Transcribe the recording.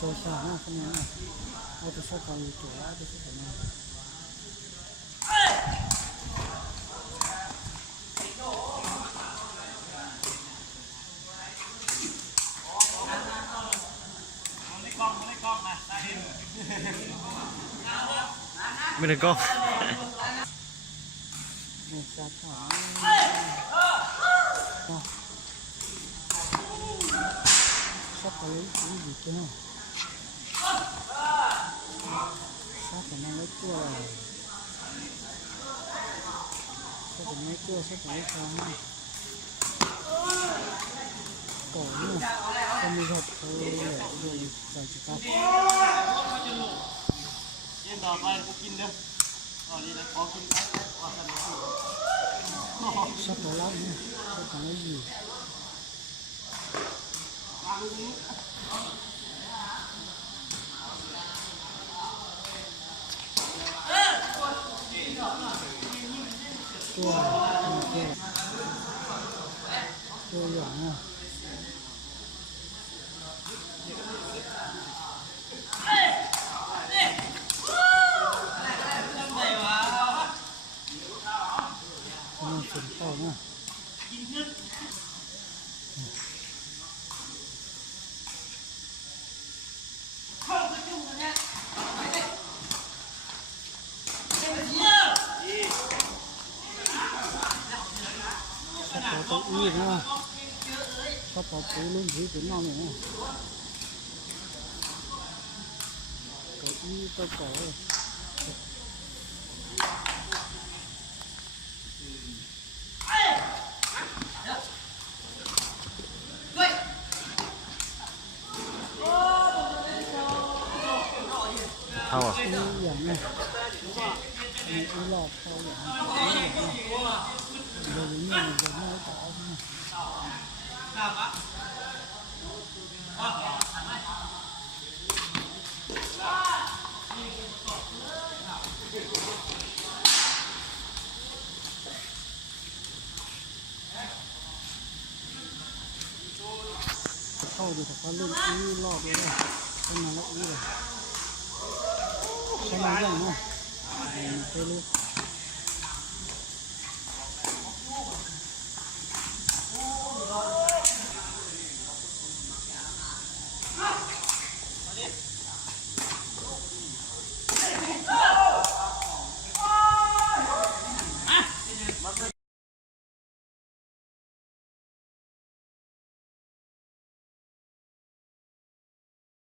ตัวสาวคนนี้เอาไปสักการตัวเอาไปสักการนี้ไม่ได้กล้องไม่ทราบข่าวชอบอะไรอยู่ที่นั่นชอบแต่นั่งเล็กตัวชอบแต่ไม่ตัวชอบแต่ไม่ฟังก่อนเนี่ยจะมีแบบดูใส่จิตใจเย็นต่อไปกูกินเด้อตอนนี้นะขอกินขอกันชอบตัวเล่าเนี่ยชอบแต่ไม่อยู่ตัวอย่างอ่ะมันสุดเข้านะตัวอีกนะก็พอตัวรุ่นที่ถึงน้องเนี่ยตัวอีตัวก่อเท่าอ่ะอย่างนี้มีหลอกเขาอย่างนี้เดี๋ยวนี้มันจะไม่ต่อ เข้าดูแต่เขาเล่นรอบเลยนะเข้ามาแล้วเลยเข้ามาอย่างเนาะ